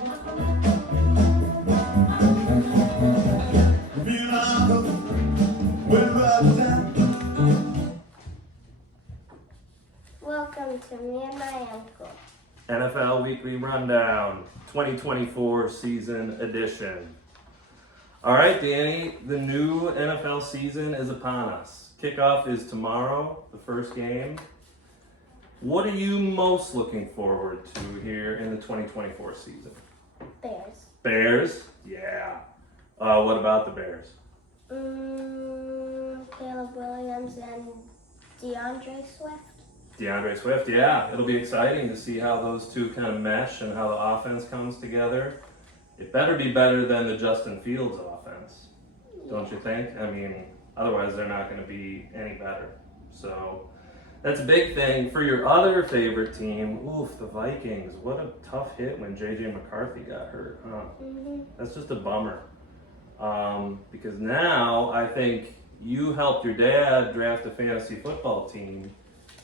Welcome to me and my uncle. NFL Weekly Rundown 2024 Season Edition. All right, Danny, the new NFL season is upon us. Kickoff is tomorrow, the first game. What are you most looking forward to here in the 2024 season? Bears. Bears? Yeah. What about the Bears? Caleb Williams and DeAndre Swift. DeAndre Swift, yeah. It'll be exciting to see how those two kind of mesh and how the offense comes together. It better be better than the Justin Fields offense, don't you think? I mean, otherwise they're not going to be any better. So that's a big thing. For your other favorite team, the Vikings. What a tough hit when J.J. McCarthy got hurt. That's just a bummer. Because now I think you helped your dad draft a fantasy football team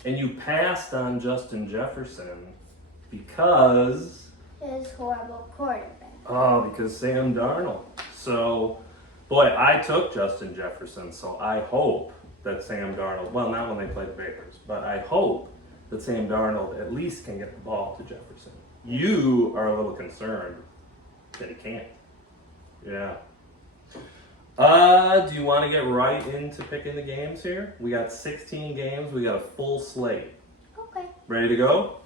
and you passed on Justin Jefferson because... his horrible quarterback. Because Sam Darnold. So, boy, I took Justin Jefferson, so I hope that Sam Darnold, well, not when they play the Bears, but I hope that Sam Darnold at least can get the ball to Jefferson. You are a little concerned that he can't. Yeah. Do you want to get right into picking the games here? We got 16 games. We got a full slate. Okay. Ready to go?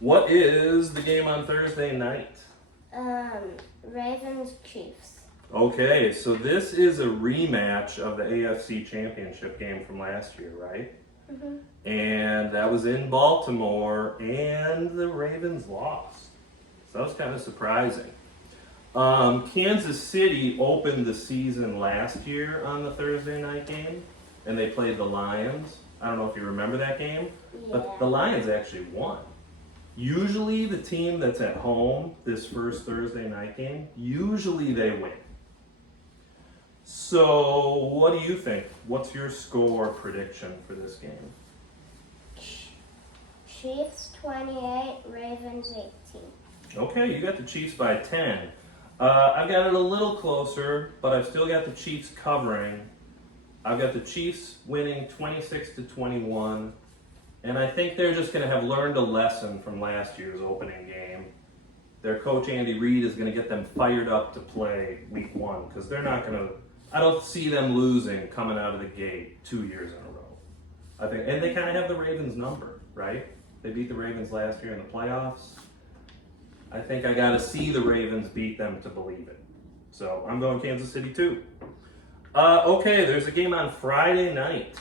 What is the game on Thursday night? Ravens Chiefs. Okay, so this is a rematch of the AFC Championship game from last year, right? And that was in Baltimore, and the Ravens lost. So that was kind of surprising. Kansas City opened the season last year on the Thursday night game, and they played the Lions. I don't know if you remember that game, but the Lions actually won. Usually the team that's at home this first Thursday night game, usually they win. So what do you think? What's your score prediction for this game? Chiefs 28, Ravens 18. Okay, you got the Chiefs by 10. I've got it a little closer, but I've still got the Chiefs covering. I've got the Chiefs winning 26-21. And I think they're just going to have learned a lesson from last year's opening game. Their coach, Andy Reid, is going to get them fired up to play week one because they're not going to, I don't see them losing coming out of the gate 2 years in a row. I think, and they kind of have the Ravens number, right? They beat the Ravens last year in the playoffs. I think I got to see the Ravens beat them to believe it. So I'm going Kansas City too. Okay, there's a game on Friday night.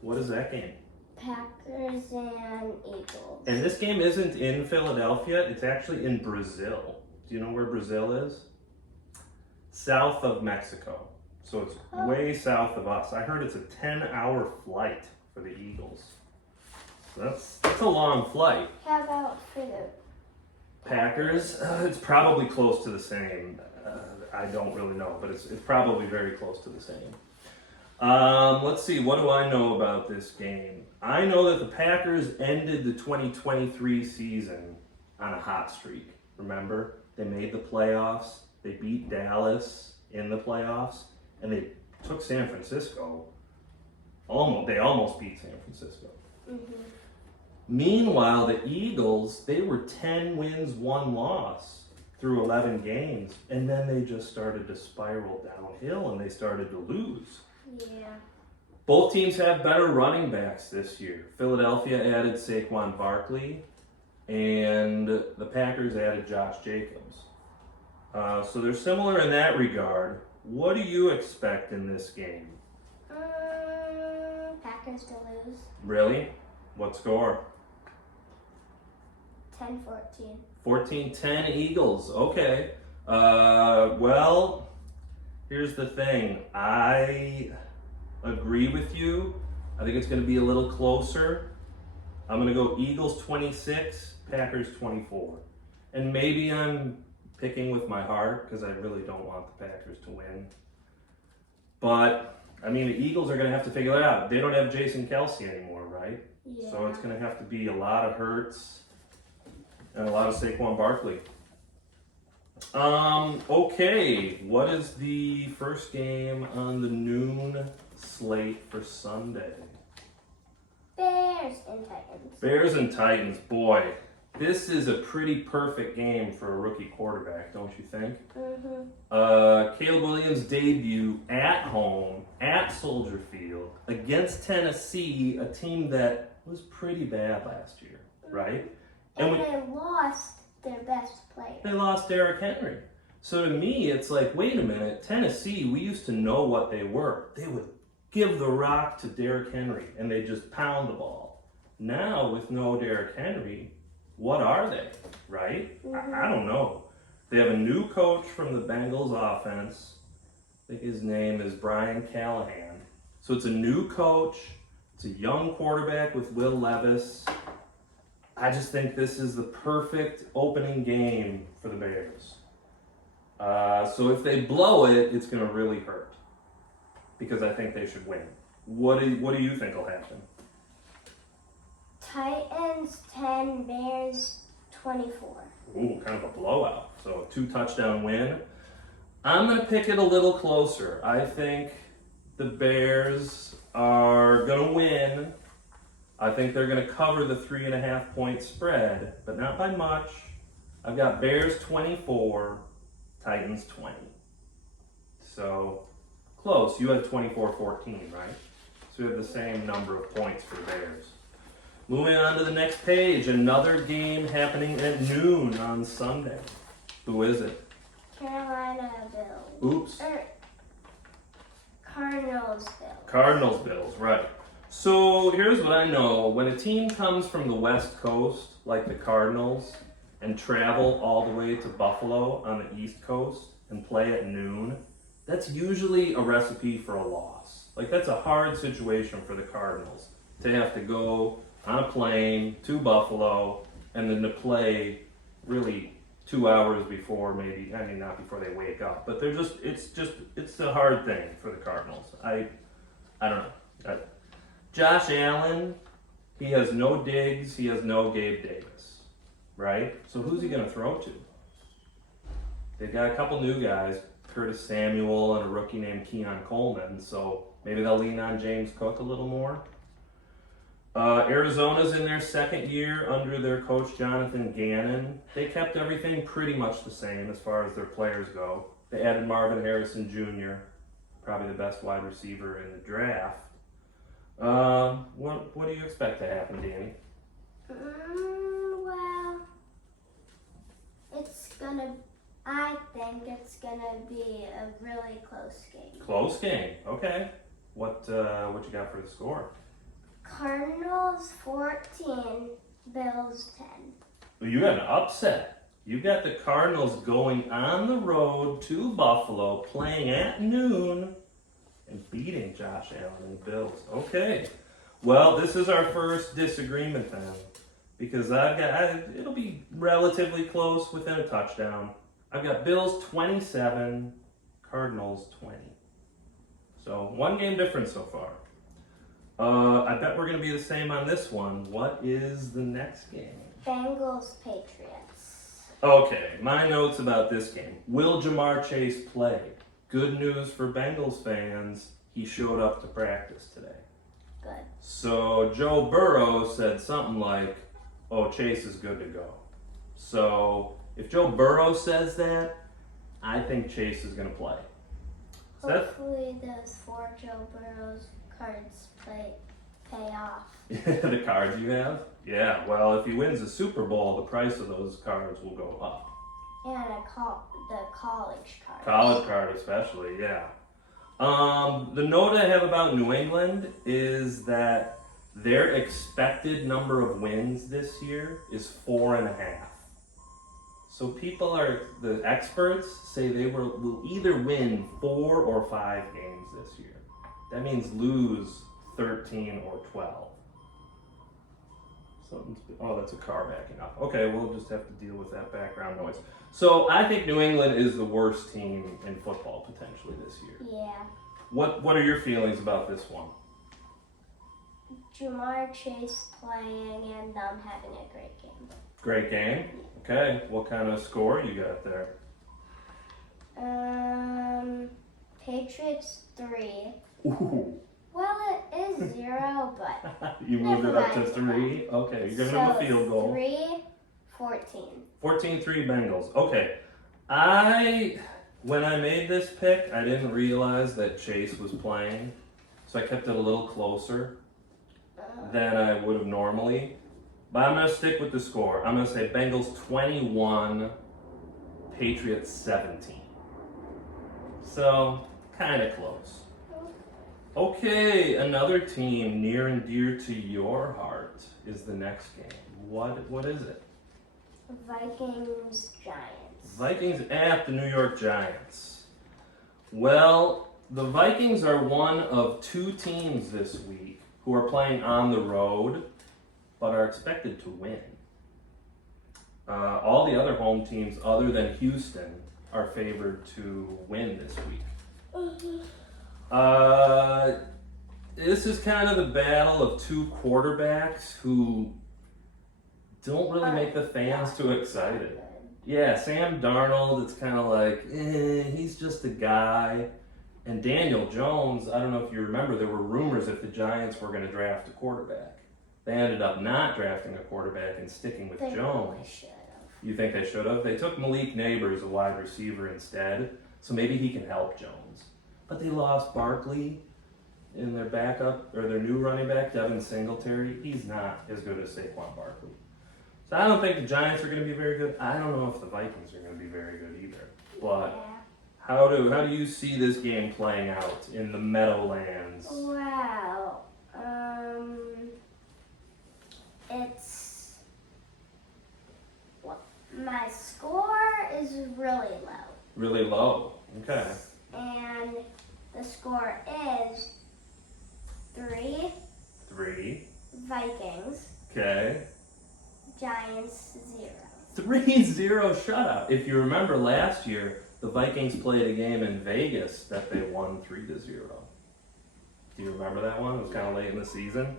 What is that game? Packers and Eagles. And this game isn't in Philadelphia, it's actually in Brazil. Do you know where Brazil is? South of Mexico. So it's way south of us. I heard it's a 10-hour flight for the Eagles. So that's a long flight. How about for the Packers? It's probably close to the same. I don't really know, but it's probably very close to the same. Let's see, what do I know about this game? I know that the Packers ended the 2023 season on a hot streak. Remember? They made the playoffs. They beat Dallas in the playoffs. And they took San Francisco. They almost beat San Francisco. Meanwhile, the Eagles, they were 10 wins, 1 loss through 11 games. And then they just started to spiral downhill and they started to lose. Yeah. Both teams have better running backs this year. Philadelphia added Saquon Barkley, and the Packers added Josh Jacobs. So they're similar in that regard. What do you expect in this game? Packers to lose. Really? What score? 10-14. 14-10 Eagles. Okay. Well, here's the thing. I agree with you. I think it's going to be a little closer. I'm going to go Eagles 26, Packers 24. And maybe I'm picking with my heart because I really don't want the Packers to win. But, I mean, the Eagles are going to have to figure it out. They don't have Jason Kelce anymore, right? Yeah. So it's going to have to be a lot of Hurts and a lot of Saquon Barkley. Okay, what is the first game on the noon slate for Sunday? Bears and Titans. Bears and Titans. Boy, this is a pretty perfect game for a rookie quarterback, don't you think? Caleb Williams' debut at home, at Soldier Field, against Tennessee, a team that was pretty bad last year, right? And they lost their best player. They lost Derrick Henry. So to me, it's like, wait a minute, Tennessee, we used to know what they were. They would give the rock to Derrick Henry, and they just pound the ball. Now, with no Derrick Henry, what are they, right? I don't know. They have a new coach from the Bengals offense. I think his name is Brian Callahan. So it's a new coach. It's a young quarterback with Will Levis. I just think this is the perfect opening game for the Bears. So if they blow it, it's going to really hurt. Because I think they should win. What do you think will happen? Titans 10, Bears 24. Ooh, kind of a blowout. So a 2-touchdown win. I'm going to pick it a little closer. I think the Bears are going to win. I think they're going to cover the 3.5-point spread, but not by much. I've got Bears 24, Titans 20. So close. You had 24-14, right? So we have the same number of points for the Bears. Moving on to the next page, another game happening at noon on Sunday. Who is it? Carolina Bills. Oops. Cardinals Bills. Cardinals Bills, right. So here's what I know. When a team comes from the West Coast, like the Cardinals, and travel all the way to Buffalo on the East Coast and play at noon, that's usually a recipe for a loss. Like, that's a hard situation for the Cardinals to have to go on a plane to Buffalo and then to play really 2 hours before, maybe, I mean, not before they wake up, but it's a hard thing for the Cardinals. I don't know. Josh Allen, he has no Diggs, he has no Gabe Davis, right? So who's he going to throw to? They've got a couple new guys, Curtis Samuel and a rookie named Keon Coleman, so maybe they'll lean on James Cook a little more. Arizona's in their second year under their coach Jonathan Gannon. They kept everything pretty much the same as far as their players go. They added Marvin Harrison Jr., probably the best wide receiver in the draft. What do you expect to happen, Danny? Well, I think it's gonna be a really close game. Close game, okay. What you got for the score? Cardinals 14, Bills 10. Well, you got an upset. You got the Cardinals going on the road to Buffalo, playing at noon, and beating Josh Allen and the Bills. Okay. Well, this is our first disagreement then, because it'll be relatively close, within a touchdown. I've got Bills 27, Cardinals 20. So 1 game difference so far. I bet we're going to be the same on this one. What is the next game? Bengals Patriots. Okay, my notes about this game. Will Jamar Chase play? Good news for Bengals fans, he showed up to practice today. Good. So Joe Burrow said something like, oh, Chase is good to go. So if Joe Burrow says that, I think Chase is going to play. Hopefully those 4 Joe Burrow's cards pay off. The cards you have? Yeah, well, if he wins the Super Bowl, the price of those cards will go up. And the college cards. College card especially, yeah. The note I have about New England is that their expected number of wins this year is 4.5. So the experts say they will either win 4 or 5 games this year. That means lose 13 or 12. That's a car backing up. Okay, we'll just have to deal with that background noise. So I think New England is the worst team in football potentially this year. Yeah. What are your feelings about this one? Jamar Chase playing and them having a great game. Great game. Okay, what kind of score you got there? Patriots 3. Ooh. Well, it is 0, but You moved it up to Never 3. Okay, you're giving them a field goal. 3-14. 14-3 Bengals. Okay. When I made this pick, I didn't realize that Chase was playing, so I kept it a little closer than I would have normally. But I'm gonna stick with the score. I'm gonna say Bengals 21, Patriots 17. So, kind of close. Okay, another team near and dear to your heart is the next game. What is it? Vikings Giants. Vikings at the New York Giants. Well, the Vikings are one of 2 teams this week who are playing on the road, but are expected to win. All the other home teams, other than Houston, are favored to win this week. This is kind of the battle of 2 quarterbacks who don't really make the fans too excited. Yeah, Sam Darnold, it's kind of like, he's just a guy. And Daniel Jones, I don't know if you remember, there were rumors that the Giants were going to draft a quarterback. They ended up not drafting a quarterback and sticking with They Jones. really should have. You think they should have? They took Malik Neighbors, a wide receiver, instead, so maybe he can help Jones. But they lost Barkley in their backup, or their new running back, Devin Singletary. He's not as good as Saquon Barkley. So I don't think the Giants are going to be very good. I don't know if the Vikings are going to be very good either. But Yeah. how do you see this game playing out in the Meadowlands? Wow. It's my score is really low, Really low. Okay. and the score is 3 3. Vikings, Okay. Giants 0. 3-0 shutout. If you remember last year, the Vikings played a game in Vegas that they won 3-0. Do you remember that one? It was kind of late in the season.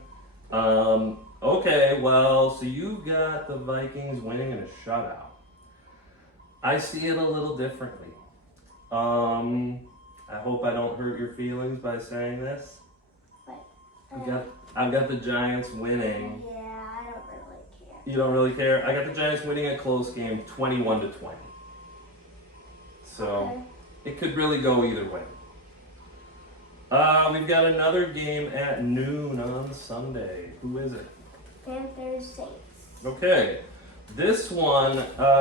Okay, well, so you got the Vikings winning in a shutout. I see it a little differently. I hope I don't hurt your feelings by saying this. I've got the Giants winning. Yeah, I don't really care. You don't really care? I got the Giants winning a close game, 21-20. So Okay. it could really go either way. We've got another game at noon on Sunday. Who is it? Panthers Saints. Okay, this one,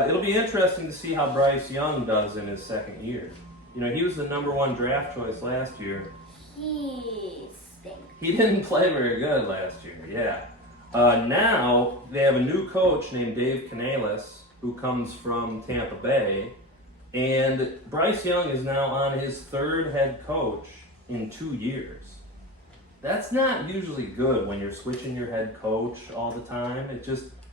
it'll be interesting to see how Bryce Young does in his second year. You know, he was the number 1 draft choice last year. He stinks. He didn't play very good last year, yeah. Now, they have a new coach named Dave Canales, who comes from Tampa Bay, and Bryce Young is now on his 3rd head coach in 2 years. That's not usually good when you're switching your head coach all the time.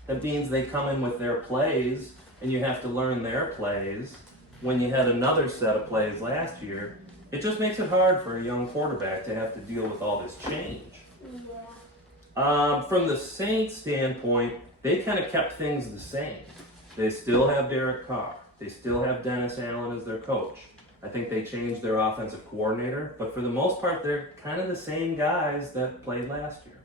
That means they come in with their plays, and you have to learn their plays. When you had another set of plays last year, it just makes it hard for a young quarterback to have to deal with all this change. Yeah. From the Saints standpoint, they kind of kept things the same. They still have Derek Carr. They still have Dennis Allen as their coach. I think they changed their offensive coordinator, but for the most part, they're kind of the same guys that played last year.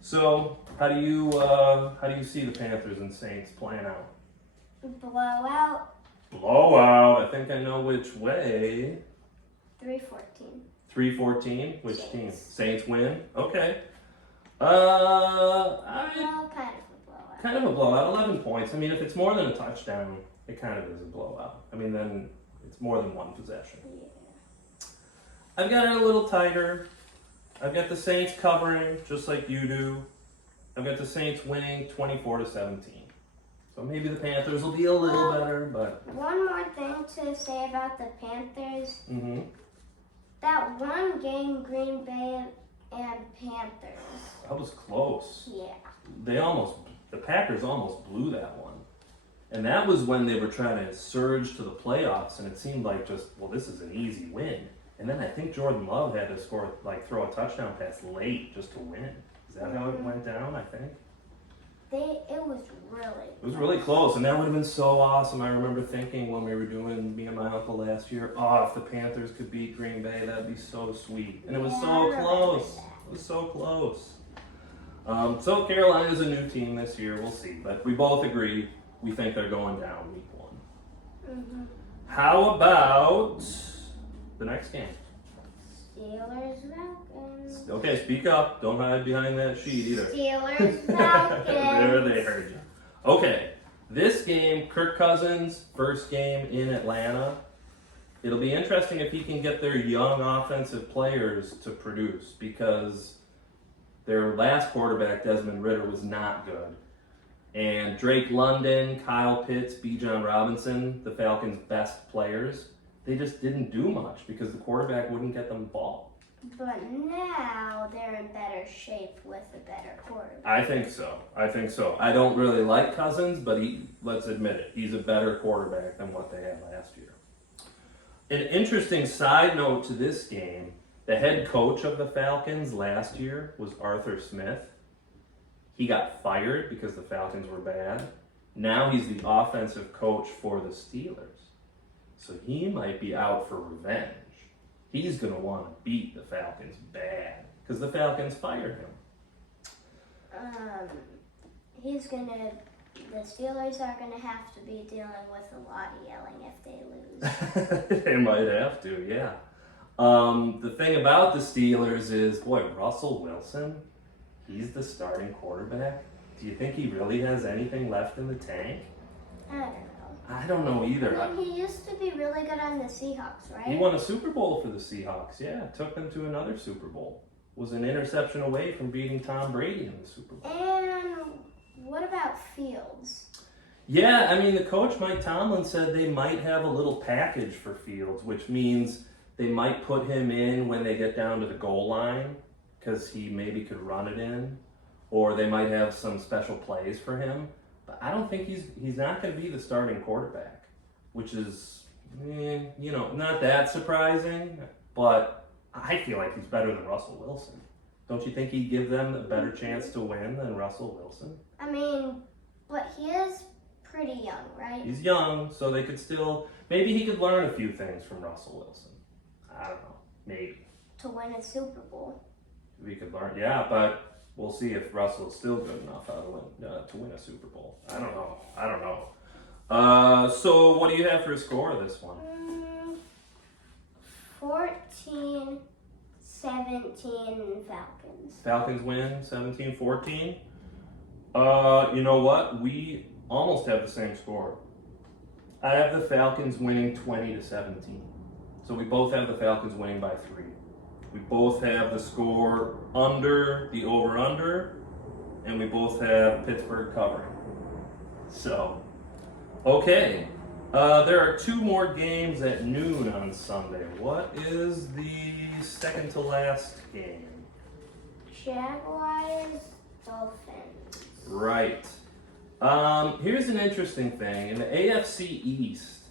So, how do you see the Panthers and Saints playing out? Blowout. Blowout. I think I know which way. 3-14. 3-14. Which Saints. team? Saints win. Okay. Well, kind of a blowout. Kind of a blowout. 11 points. I mean, if it's more than a touchdown, it kind of is a blowout. I mean, then it's more than 1 possession. Yeah. I've got it a little tighter. I've got the Saints covering, just like you do. I've got the Saints winning 24-17. So maybe the Panthers will be a little better, but. One more thing to say about the Panthers. Mm-hmm. That one game, Green Bay and Panthers. That was close. Yeah. The Packers almost blew that one. And that was when they were trying to surge to the playoffs, and it seemed like this is an easy win. And then I think Jordan Love had to throw a touchdown pass late just to win. Is that how it went down, I think? It was really. It was really close, and that would have been so awesome. I remember thinking when we were doing me and my uncle last year, oh, if the Panthers could beat Green Bay, that'd be so sweet. And it was Yeah, I so remember close. that. It was so close. So Carolina's a new team this year. We'll see, but we both agree we think they're going down week 1. Mm-hmm. How about the next game? Steelers Falcons. Okay, speak up. Don't hide behind that sheet either. Steelers Falcons. There, they heard you. Okay, this game, Kirk Cousins' first game in Atlanta. It'll be interesting if he can get their young offensive players to produce, because their last quarterback, Desmond Ridder, was not good. And Drake London, Kyle Pitts, Bijan Robinson, the Falcons' best players, they just didn't do much because the quarterback wouldn't get them the ball. But now they're in better shape with a better quarterback. I think so. I don't really like Cousins, but let's admit it, he's a better quarterback than what they had last year. An interesting side note to this game, the head coach of the Falcons last year was Arthur Smith. He got fired because the Falcons were bad. Now he's the offensive coach for the Steelers. So he might be out for revenge. He's going to want to beat the Falcons bad because the Falcons fired him. The Steelers are gonna have to be dealing with a lot of yelling if they lose. They might have to, yeah. The thing about the Steelers is, boy, Russell Wilson, he's the starting quarterback. Do you think he really has anything left in the tank? I don't know. I don't know either. I mean, he used to be really good on the Seahawks, right? He won a Super Bowl for the Seahawks, yeah. Took them to another Super Bowl. Was an interception away from beating Tom Brady in the Super Bowl. And what about Fields? Yeah, I mean, the coach, Mike Tomlin, said they might have a little package for Fields, which means they might put him in when they get down to the goal line because he maybe could run it in, or they might have some special plays for him. But I don't think he's not going to be the starting quarterback, which is, not that surprising, but I feel like he's better than Russell Wilson. Don't you think he'd give them a better chance to win than Russell Wilson? I mean, but he is pretty young, right? He's young, so they could still, maybe he could learn a few things from Russell Wilson. I don't know, maybe. To win a Super Bowl. We could learn, yeah, but we'll see if Russell's still good enough to win a Super Bowl. I don't know. So what do you have for a score of this one? 14-17 Falcons. Falcons win 17-14. You know what? We almost have the same score. I have the Falcons winning 20-17. So we both have the Falcons winning by 3. We both have the score under the over-under, and we both have Pittsburgh covering. So, okay. There are 2 more games at noon on Sunday. What is the second to last game? Jaguars, Dolphins. Right. Here's an interesting thing. In the AFC East,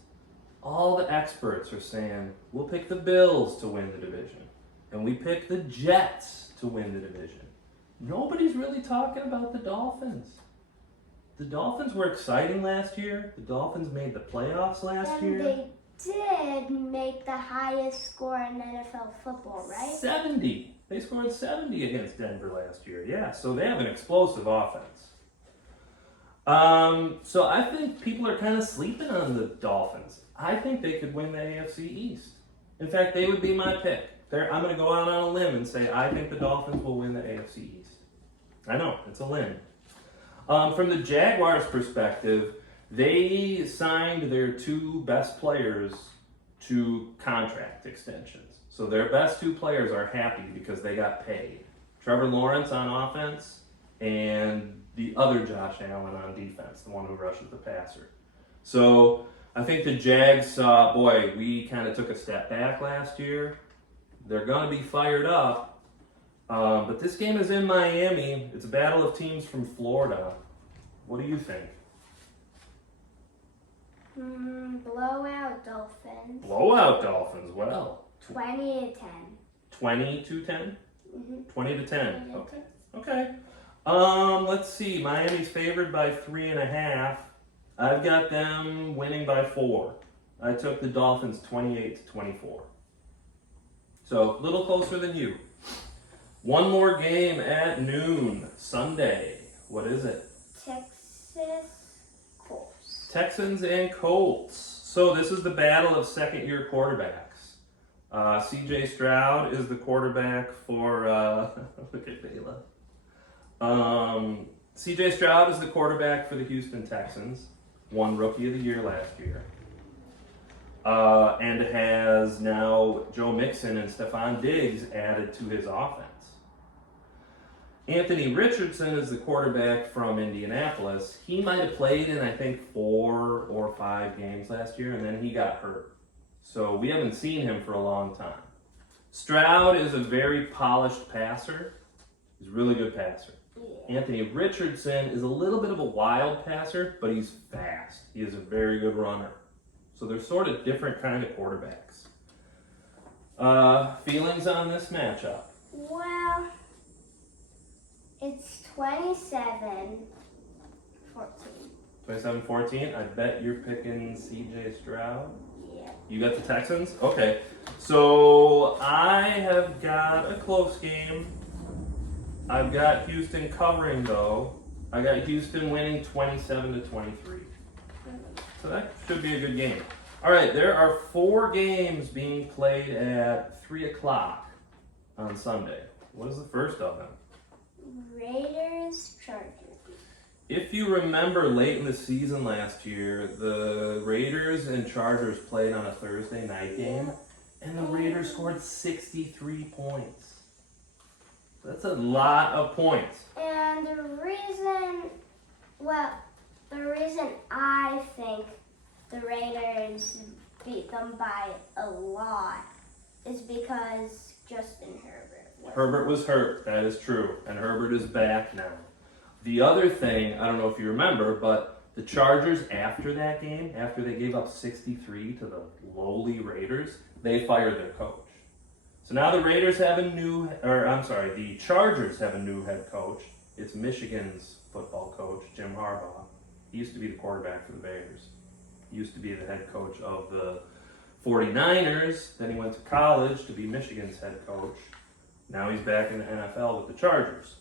all the experts are saying, we'll pick the Bills to win the division. And we pick the Jets to win the division. Nobody's really talking about the Dolphins. The Dolphins were exciting last year. The Dolphins made the playoffs last year. And they did make the highest score in NFL football, right? 70. They scored 70 against Denver last year. Yeah, so they have an explosive offense. So I think people are kind of sleeping on the Dolphins. I think they could win the AFC East. In fact, they would be my pick. I'm going to go out on a limb and say I think the Dolphins will win the AFC East. I know, it's a limb. From the Jaguars' perspective, they signed their 2 best players to contract extensions. So their best 2 players are happy because they got paid. Trevor Lawrence on offense and the other Josh Allen on defense, the one who rushes the passer. So I think the Jags saw, boy, we kind of took a step back last year. They're going to be fired up. But this game is in Miami. It's a battle of teams from Florida. What do you think? Blowout Dolphins. Blowout Dolphins. Well, 20-10. 20-10? 20-10. Okay. Let's see. Miami's favored by 3.5. I've got them winning by 4. I took the Dolphins 28-24. So a little closer than you. One more game at noon Sunday. What is it? Texas Colts. Texans and Colts. So this is the battle of second-year quarterbacks. C.J. Stroud is the quarterback for. Look at Bela. C.J. Stroud is the quarterback for the Houston Texans. Won Rookie of the Year last year. And has now Joe Mixon and Stephon Diggs added to his offense. Anthony Richardson is the quarterback from Indianapolis. He might have played in, I think, 4 or 5 games last year, and then he got hurt. So we haven't seen him for a long time. Stroud is a very polished passer. He's a really good passer. Yeah. Anthony Richardson is a little bit of a wild passer, but he's fast. He is a very good runner. So they're sort of different kind of quarterbacks. Feelings on this matchup? Well, it's 27-14. 27-14. I bet you're picking C.J. Stroud. Yeah. You got the Texans? Okay. So I have got a close game. I've got Houston covering, though. I got Houston winning 27-23. So that should be a good game. All right, there are 4 games being played at 3 o'clock on Sunday. What is the first of them? Raiders, Chargers. If you remember late in the season last year, the Raiders and Chargers played on a Thursday night game, and the Raiders scored 63 points. That's a lot of points. And the reason I think the Raiders beat them by a lot is because Justin Herbert was hurt, that is true, and Herbert is back now. The other thing, I don't know if you remember, but the Chargers after that game, after they gave up 63 to the lowly Raiders, they fired their coach. So now the Chargers have a new head coach. It's Michigan's football coach, Jim Harbaugh. He used to be the quarterback for the Bears. He used to be the head coach of the 49ers. Then he went to college to be Michigan's head coach. Now he's back in the NFL with the Chargers.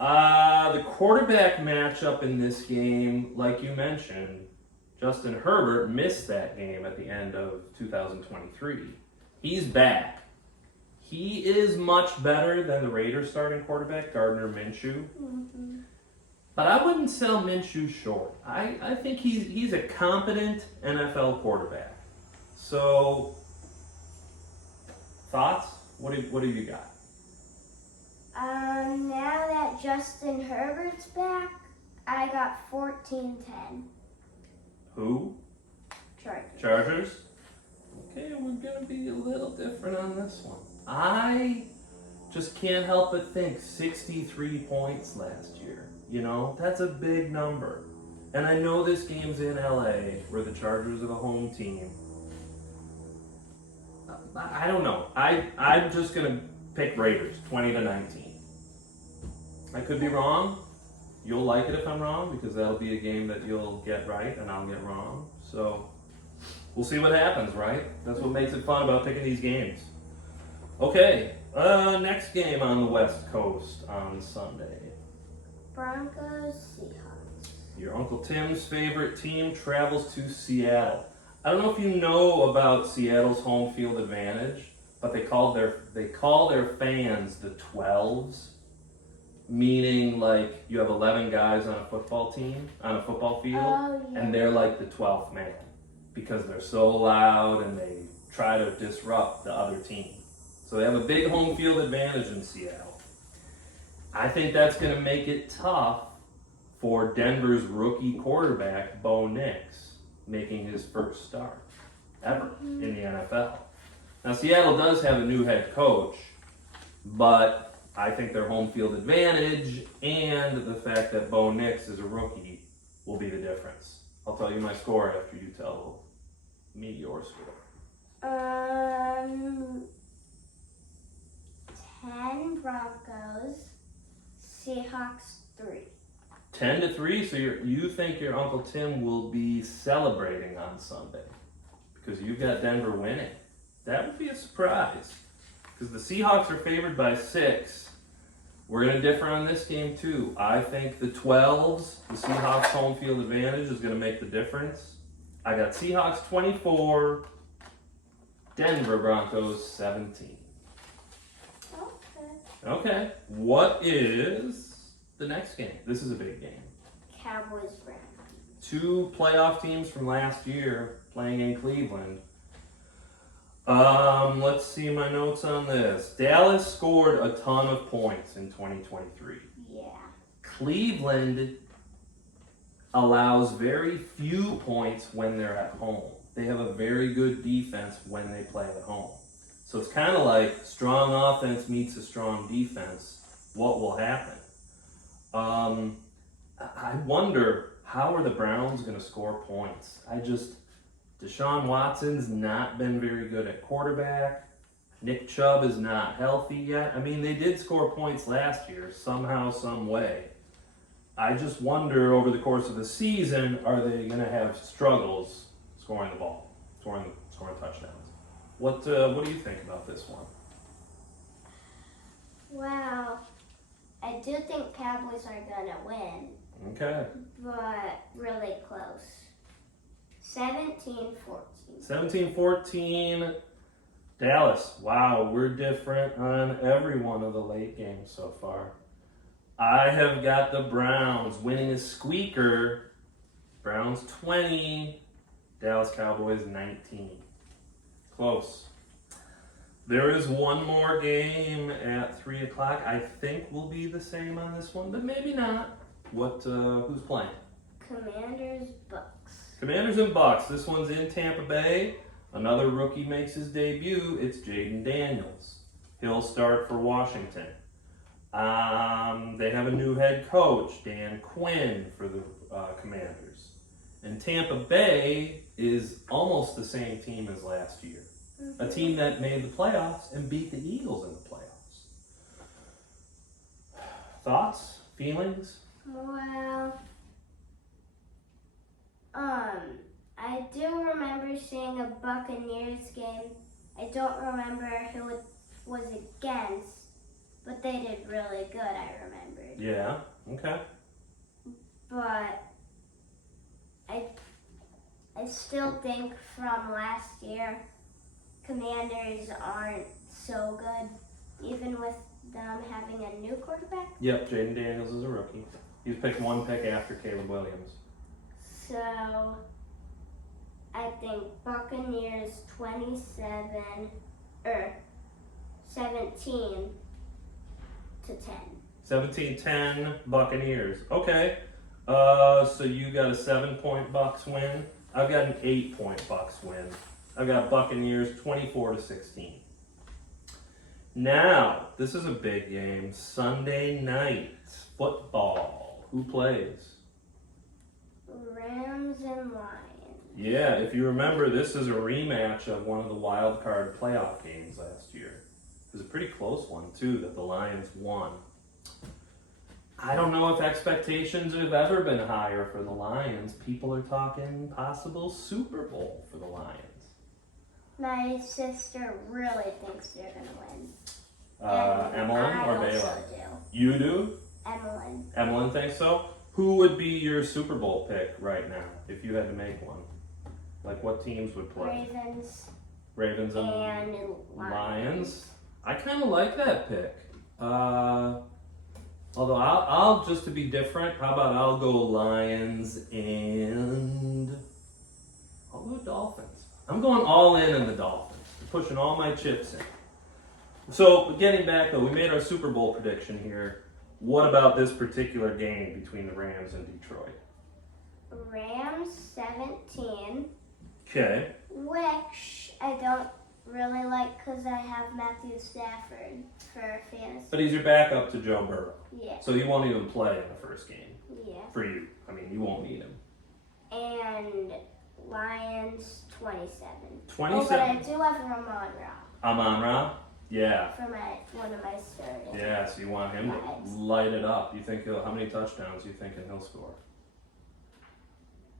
The quarterback matchup in this game, like you mentioned, Justin Herbert missed that game at the end of 2023. He's back. He is much better than the Raiders starting quarterback, Gardner Minshew. Mm-hmm. But I wouldn't sell Minshew short. I think he's a competent NFL quarterback. So, thoughts? What do you got? Now that Justin Herbert's back, I got 14-10. Who? Chargers. Chargers? Okay, we're going to be a little different on this one. I just can't help but think 63 points last year. You know, that's a big number. And I know this game's in LA, where the Chargers are the home team. I don't know. I'm just going to pick Raiders, 20-19. I could be wrong. You'll like it if I'm wrong, because that'll be a game that you'll get right and I'll get wrong. So we'll see what happens, right? That's what makes it fun about picking these games. Okay, next game on the West Coast on Sunday. Broncos, Seahawks. Your Uncle Tim's favorite team travels to Seattle. I don't know if you know about Seattle's home field advantage, but they call their fans the 12s, meaning like you have 11 guys on a football team, on a football field, and they're like the 12th man because they're so loud and they try to disrupt the other team. So they have a big home field advantage in Seattle. I think that's going to make it tough for Denver's rookie quarterback, Bo Nix, making his first start ever in the NFL. Now, Seattle does have a new head coach, but I think their home field advantage and the fact that Bo Nix is a rookie will be the difference. I'll tell you my score after you tell me your score. 10 Broncos, Seahawks 3. 10-3. So you think your Uncle Tim will be celebrating on Sunday because you've got Denver winning. That would be a surprise because the Seahawks are favored by 6. We're going to differ on this game too. I think the 12s, the Seahawks home field advantage is going to make the difference. I got Seahawks 24, Denver Broncos 17. Okay. Okay, what is the next game? This is a big game. Cowboys Rams. 2 playoff teams from last year playing in Cleveland. Let's see my notes on this. Dallas scored a ton of points in 2023. Yeah. Cleveland allows very few points when they're at home. They have a very good defense when they play at home. So it's kind of like strong offense meets a strong defense. What will happen? I wonder, how are the Browns going to score points? Deshaun Watson's not been very good at quarterback. Nick Chubb is not healthy yet. I mean, they did score points last year, somehow, some way. I just wonder, over the course of the season, are they going to have struggles scoring the ball, scoring touchdowns? What do you think about this one? Well, I do think Cowboys are going to win, Okay. but really close. 17-14. 17-14, Dallas. Wow, we're different on every one of the late games so far. I have got the Browns winning a squeaker. Browns 20, Dallas Cowboys 19. Close. There is one more game at 3 o'clock. I think will be the same on this one, but maybe not. Who's playing? Commanders Bucks. Commanders and Bucks. This one's in Tampa Bay. Another rookie makes his debut. It's Jaden Daniels. He'll start for Washington. They have a new head coach, Dan Quinn, for the Commanders. And Tampa Bay is almost the same team as last year. A team that made the playoffs and beat the Eagles in the playoffs. Thoughts? Feelings? Well, I do remember seeing a Buccaneers game. I don't remember who it was against, but they did really good, I remembered. Yeah, okay. But I still think from last year, Commanders aren't so good, even with them having a new quarterback. Yep, Jaden Daniels is a rookie. He was picked 1 pick after Caleb Williams. So I think Buccaneers 17 to 10. 17-10 Buccaneers. Okay. So you got a 7-point Bucks win. I've got an 8-point Bucks win. I've got Buccaneers 24-16. Now, this is a big game. Sunday night football. Who plays? Rams and Lions. Yeah, if you remember, this is a rematch of one of the wild card playoff games last year. It was a pretty close one, too, that the Lions won. I don't know if expectations have ever been higher for the Lions. People are talking possible Super Bowl for the Lions. My sister really thinks they're going to win. Emmeline I or also Bayla? do. You do? Emmeline. Emmeline thinks so? Who would be your Super Bowl pick right now if you had to make one? Like what teams would play? Ravens Ravens and and Lions. I kind of like that pick. Although I'll just to be different, how about I'll go Lions and I'll go Dolphins. I'm going all in the Dolphins. I'm pushing all my chips in. So getting back though, we made our Super Bowl prediction here. What about this particular game between the Rams and Detroit? Rams 17, Okay. which I don't really like because I have Matthew Stafford for fantasy. But he's your backup to Joe Burrow. Yeah, So he won't even play in the first game yeah. for you. I mean, you won't need him. And Lions 27. 27. Oh, but I do have Ramon Ra. Amon-Ra. Yeah. for one of my starting. Yeah, so you want him to Nice. light it up. You think how many touchdowns do you think he'll score?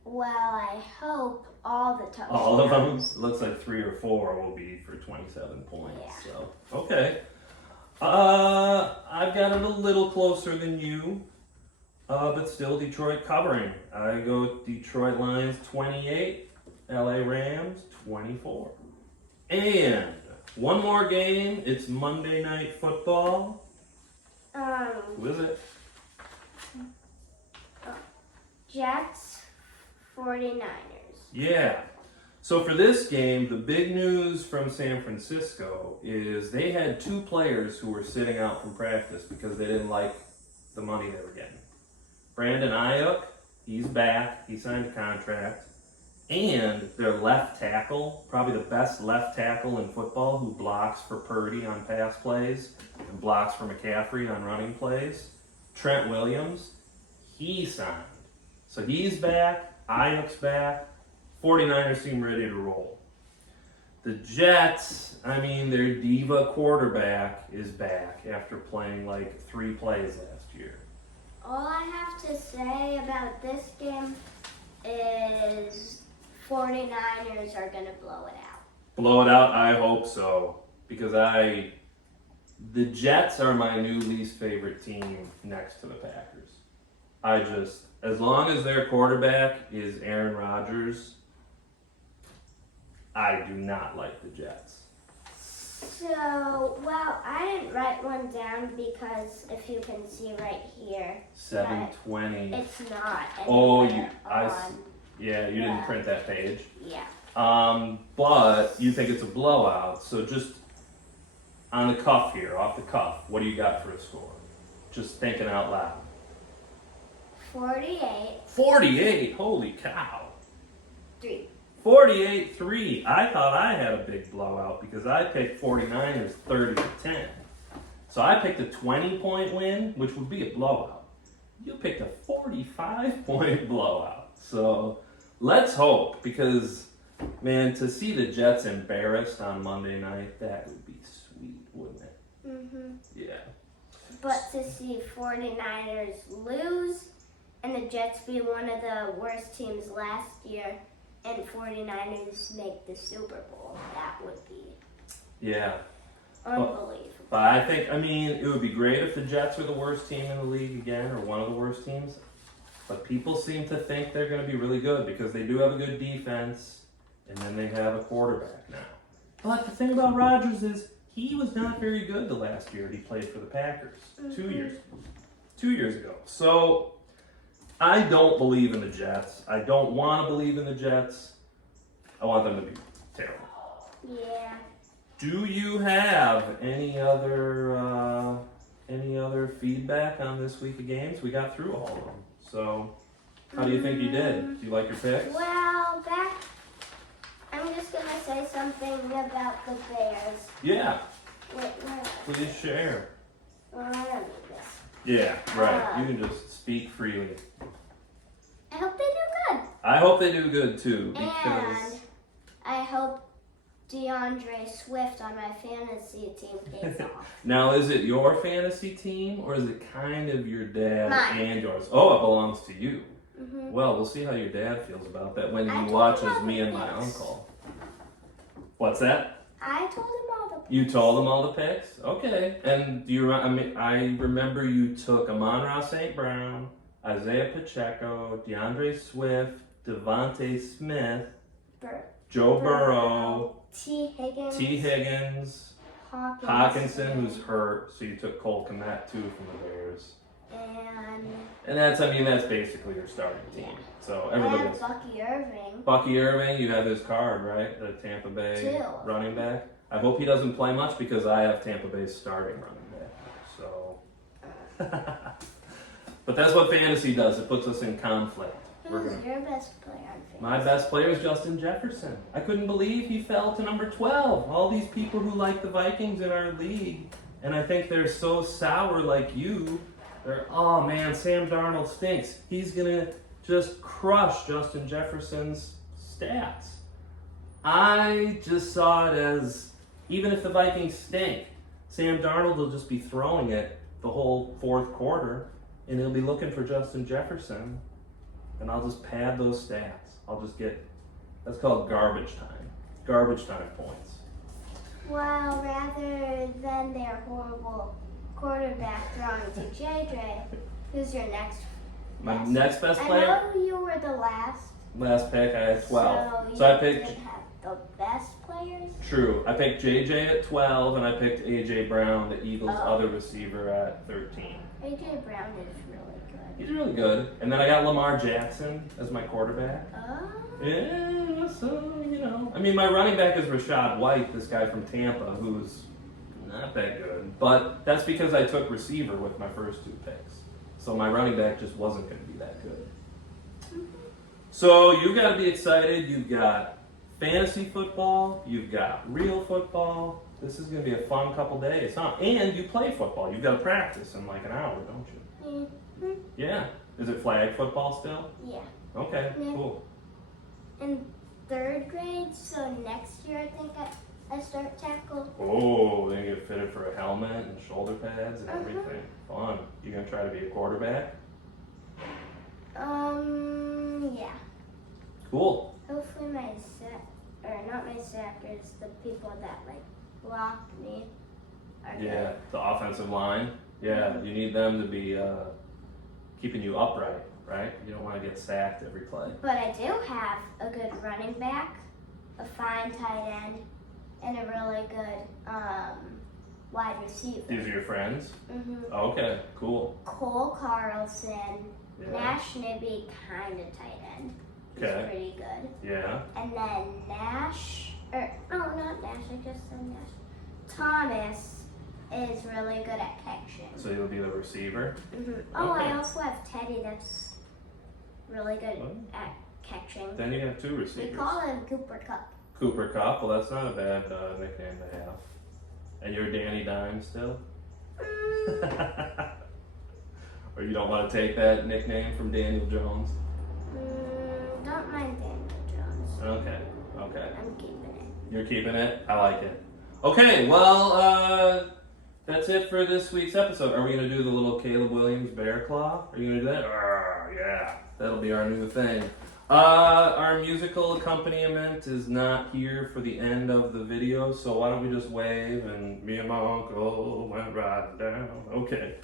Well, I hope all the touchdowns. All of them? Looks like 3 or 4 will be for 27 points. Yeah. So, okay. I've got it a little closer than you, but still Detroit covering. I go Detroit Lions 28, LA Rams 24. And one more game. It's Monday Night Football. Who is it? Jets, 49ers. Yeah. So for this game, the big news from San Francisco is they had 2 players who were sitting out from practice because they didn't like the money they were getting. Brandon Ayuk, he's back. He signed a contract. And their left tackle, probably the best left tackle in football, who blocks for Purdy on pass plays and blocks for McCaffrey on running plays, Trent Williams, he signed. So he's back, Ayuk's back, 49ers seem ready to roll. The Jets, I mean, their diva quarterback is back after playing like 3 plays last year. All I have to say about this game is 49ers are going to blow it out. Blow it out, I hope so. Because the Jets are my new least favorite team next to the Packers. As long as their quarterback is Aaron Rodgers, I do not like the Jets. So, well, I didn't write one down because if you can see right here, 720. it's not. Oh, anywhere on. Yeah, you didn't Yeah. print that page. Yeah. But you think it's a blowout. So just on the cuff here, off the cuff, what do you got for a score? Just thinking out loud. 48. 48, holy cow. 3. 48-3. I thought I had a big blowout because I picked 49ers 30-10. So I picked a 20-point win, which would be a blowout. You picked a 45-point blowout. So let's hope, because, man, to see the Jets embarrassed on Monday night, that would be sweet, wouldn't it? Mm-hmm. Yeah. But to see 49ers lose and the Jets be one of the worst teams last year and 49ers make the Super Bowl, that would be Yeah. unbelievable. But I think, it would be great if the Jets were the worst team in the league again, or one of the worst teams. But people seem to think they're going to be really good because they do have a good defense, and then they have a quarterback now. But the thing about Rodgers is he was not very good the last year he played for the Packers. 2 years ago. So I don't believe in the Jets. I don't want to believe in the Jets. I want them to be terrible. Yeah. Do you have any other feedback on this week of games? We got through all of them. So, how do you think you did? Do you like your picks? Well, I'm just going to say something about the Bears. Yeah, Wait, no. please share. Well, I don't need this. Yeah, right. You can just speak freely. I hope they do good. I hope they do good too, because And I hope DeAndre Swift on my fantasy team pays off. now is it your fantasy team or is it kind of your dad Mine. and yours? Oh, it belongs to you. Mm-hmm. Well, we'll see how your dad feels about that when I he told watches him all me the and my picks. uncle. What's that? I told him all the You told him all the picks? Okay. And do you? I remember you took Amon-Ra St. Brown, Isaiah Pacheco, DeAndre Swift, Devontae Smith, Joe Burrow, T. Higgins, Hawkinson, who's hurt, so you took Cole Kmet too from the Bears. And that's basically your starting team. So everybody else. Bucky Irving. Bucky Irving, you have his card, right? The Tampa Bay running back. I hope he doesn't play much because I have Tampa Bay's starting running back. So, but that's what fantasy does. It puts us in conflict. Who's your best player on fantasy? My best player is Justin Jefferson. I couldn't believe he fell to number 12. All these people who like the Vikings in our league, and I think they're so sour like you, they're, oh man, Sam Darnold stinks. He's going to just crush Justin Jefferson's stats. I just saw it as, even if the Vikings stink, Sam Darnold will just be throwing it the whole fourth quarter, and he'll be looking for Justin Jefferson, and I'll just pad those stats. I'll just get, that's called garbage time. Garbage time points. Well, rather than their horrible quarterback throwing to JJ, who's your next My best? next best I player, know you were the last. last pick, I had 12. So I you picked, didn't have the best players? true, I picked JJ at 12, and I picked AJ Brown, the Eagles' Oh. other receiver, at 13. AJ Brown is really good. He's really good. And then I got Lamar Jackson as my quarterback. Oh. Yeah, so, you know. I mean, my running back is Rashad White, this guy from Tampa, who's not that good. But that's because I took receiver with my first 2 picks. So my running back just wasn't going to be that good. So you've got to be excited. You've got fantasy football. You've got real football. This is going to be a fun couple days, huh? And you play football. You've got to practice in like an hour, don't you? Mhm. Yeah. Is it flag football still? Yeah. Okay, Yeah. cool. In 3rd grade, so next year I think I start tackle. Oh, then you get fitted for a helmet and shoulder pads and Uh-huh. everything. Fun. You gonna try to be a quarterback? Yeah. Cool. Hopefully my not my sackers, the people that like block me are Yeah, the offensive line. Yeah, you need them to be keeping you upright, right? You don't want to get sacked every play. good. But I do have a good running back, a fine tight end, and a really good wide receiver. These are your friends? hmm Okay, cool. Cole Carlson, Yeah. Nash Nibby, kind of tight end. He's Okay. pretty good. Yeah. And then not Nash, I just said Nash. Thomas is really good at catching. So you'll be the receiver. Oh, Okay. I also have Teddy that's really good Oh. at catching. Then you have 2 We receivers. call him Cooper Cup. Cooper Cup. Well, that's not a bad nickname to have. And you're Danny Dime still? Or you don't want to take that nickname from Daniel Jones? Don't mind Daniel Jones. Okay, okay. I'm keeping it. You're keeping it? I like it. Okay, well, that's it for this week's episode. Are we going to do the little Caleb Williams bear claw? Are you going to do that? Yeah, that'll be our new thing. Our musical accompaniment is not here for the end of the video, so why don't we just wave and me and my uncle went riding down. Okay.